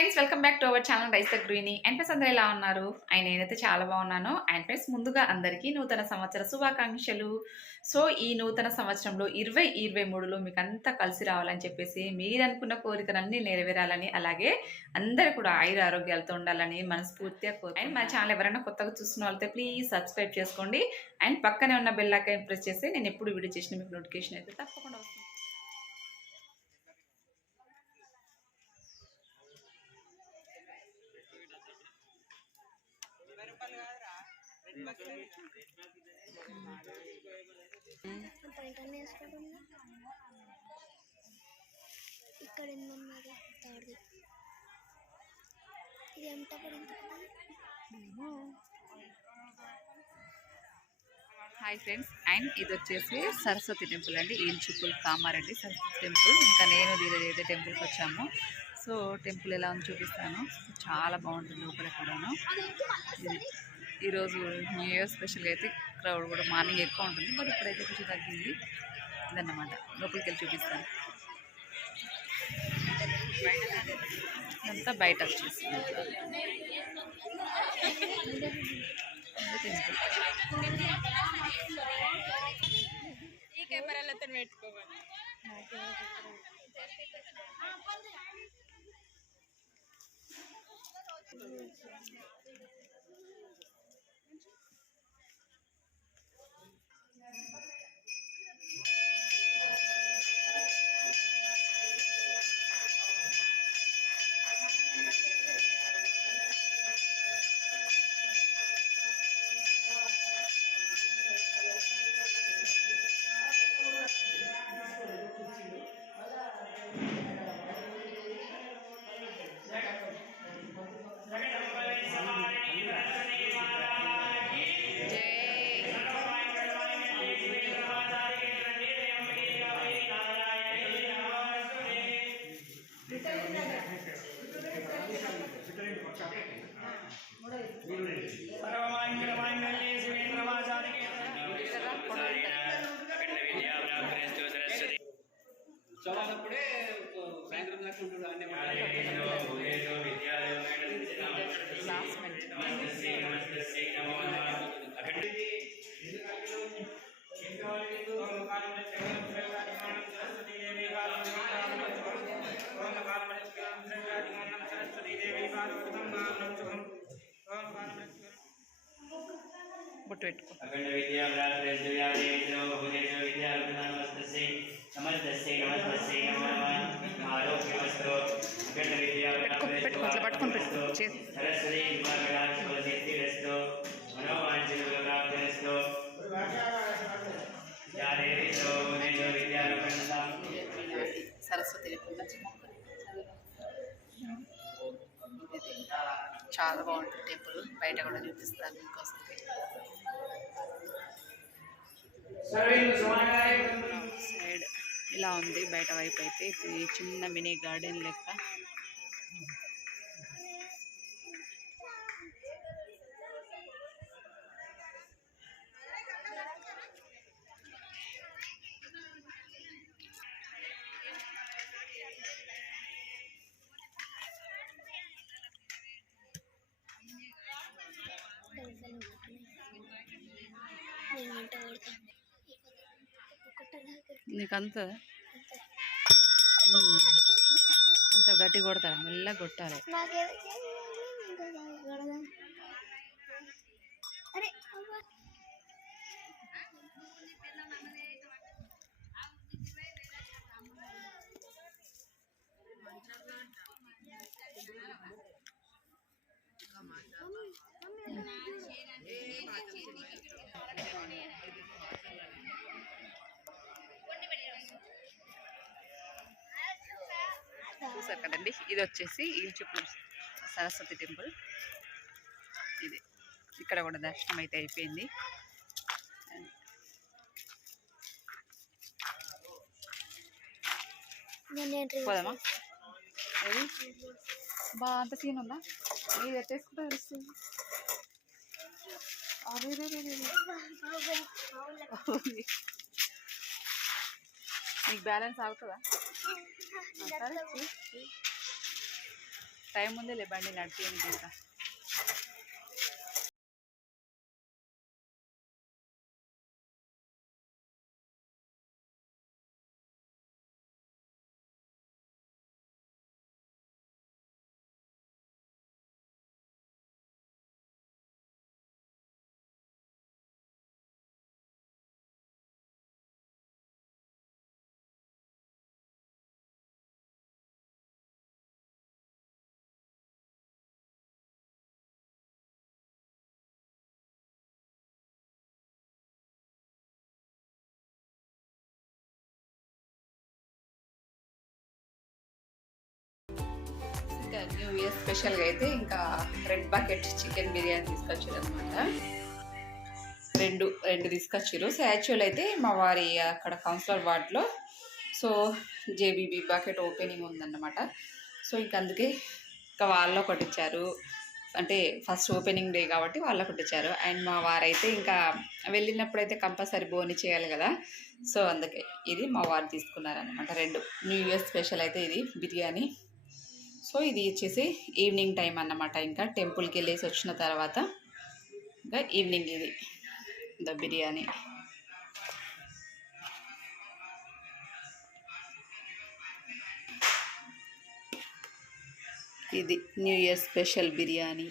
Friends welcome back to our channel rice the greeny. And friends అందరూ ఎలా ఉన్నారు? నేనైతే చాలా బాగున్నాను. అండ్ ఫ్రెండ్స్ ముందుగా అందరికీ నూతన సంవత్సర శుభాకాంక్షలు. సో ఈ నూతన సంవత్సరంలో 2023లో మీకు అంతా కలిసి రావాలని చెప్పేసి, మీరు అనుకున్న కోరికలన్నీ నెరవేరాలని, అలాగే అందరూ కూడా ఆయుర ఆరోగ్యాలతో ఉండాలని మనస్ఫూర్తిగా అండ్ మన ఛానల్ ఎవరైనా కొత్తగా చూస్తున్న వాళ్ళతో ప్లీజ్ సబ్స్క్రైబ్ చేసుకోండి. అండ్ పక్కనే ఉన్న బెల్ ఐకాన్ ప్రెస్ చేస్తే నేను ఎప్పుడు వీడియో చేసిన మీకు నోటిఫికేషన్ అయితే తప్పకుండా వస్తుంది. ఇక్కడ ఎన్నున్నది తాడు ఇది ఎంత పడింది? హాయ్ ఫ్రెండ్స్, అండ్ ఇది వచ్చేసి సరస్వతి టెంపుల్ అండి. ఈల్చిపుల్ కామారెడ్డి సరస్వతి టెంపుల్. ఇంకా నేను ఏదైతే టెంపుల్కి వచ్చామో, సో టెంపుల్ ఎలా ఉందో చూపిస్తాను. చాలా బాగుంటుంది లోపల కూడాను. ఈరోజు న్యూ ఇయర్ స్పెషల్గా అయితే క్రౌడ్ కూడా మార్నింగ్ ఎక్కువ ఉంటుంది, బట్ ఇప్పుడైతే కొంచెం తగ్గింది. ఇదన్నమాట, లోపలికి వెళ్ళి చూపిస్తాను. ఇదంతా బయట వచ్చేసి టెంపుల్. ఈ కెమెరాలతో పెట్టుకోవాలి. చదువునప్పుడే సాయంత్రం దాకా ఉంటుంది అన్నీ బొట్టు పెట్టుకో. పెట్టుకో, అట్లా పట్టుకొని పెట్టుకో. సరస్వతి చాలా బాగుంటుంది టెంపుల్. బయట కూడా చూపిస్తాను మీకోసం. సైడ్ ఇలా ఉంది, బయట వైపు అయితే ఇది చిన్న మినీ గార్డెన్ లెక్క. నీకంత అంత గట్టి కొడతారు, మెల్లగా కొట్టాలి. చూసారు కదండి, ఇది వచ్చేసి ఈల్చిపుల్ సరస్వతి టెంపుల్. ఇది ఇక్కడ కూడా దర్శనం అయితే అయిపోయింది. పోదామా? బా అంత సీన్ ఉందా? ఇది ఎట్టేసుకుంటా తెలుస్తుంది. అదే నీకు బ్యాలెన్స్ అవుతుందా? సరే టైం ఉందే లే బండి నడిపేయండి ఇంకా. ఇంకా న్యూ ఇయర్ స్పెషల్గా అయితే ఇంకా రెడ్ బకెట్ చికెన్ బిర్యానీ తీసుకొచ్చారు అనమాట. రెండు తీసుకొచ్చారు. సో యాక్చువల్ అయితే మా వారి అక్కడ కౌన్సిలర్ వార్డ్లో సో జేబీబీ బకెట్ ఓపెనింగ్ ఉందన్నమాట. సో ఇంక అందుకే ఇంకా వాళ్ళలో కొట్టించారు. అంటే ఫస్ట్ ఓపెనింగ్ డే కాబట్టి వాళ్ళ కొట్టించారు. అండ్ మా వారైతే ఇంకా వెళ్ళినప్పుడు అయితే కంపల్సరీ బోని చేయాలి కదా. సో అందుకే ఇది మా వారు తీసుకున్నారనమాట. రెండు న్యూ ఇయర్ స్పెషల్ అయితే ఇది బిర్యానీ. సో ఇది వచ్చేసి ఈవినింగ్ టైం అన్నమాట. ఇంకా టెంపుల్కి వెళ్ళేసి వచ్చిన తర్వాత ఇంకా ఈవినింగ్ ఇది ద బిర్యానీ. ఇది new year special biryani.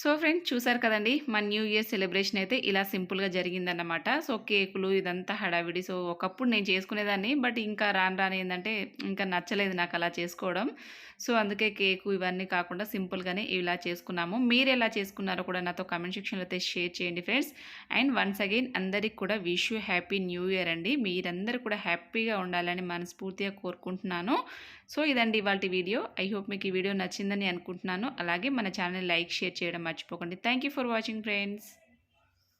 So friends చూసారు కదండి, మన న్యూ ఇయర్ సెలబ్రేషన్ అయితే ఇలా సింపుల్గా జరిగిందన్నమాట. సో కేకులు ఇదంతా హడావిడి. సో ఒకప్పుడు నేను చేసుకునేదాన్ని, బట్ ఇంకా రాను ఏంటంటే ఇంకా నచ్చలేదు నాకు అలా చేసుకోవడం. సో అందుకే కేకు ఇవన్నీ కాకుండా సింపుల్గానే ఇలా చేసుకున్నాము. మీరు ఎలా చేసుకున్నారో కూడా నాతో కామెంట్ సెక్షన్లో అయితే షేర్ చేయండి ఫ్రెండ్స్. అండ్ వన్స్ అగైన్ అందరికి కూడా wish you happy new year అండి. మీరందరూ కూడా హ్యాపీగా ఉండాలని మనస్ఫూర్తిగా కోరుకుంటున్నాను. సో ఇదండి ఇవాల్టి వీడియో. ఐ హోప్ మీకు ఈ వీడియో నచ్చిందని అనుకుంటున్నాను. అలాగే మన ఛానల్ లైక్ షేర్ చేయడం మర్చిపోకండి. Thank you for watching friends.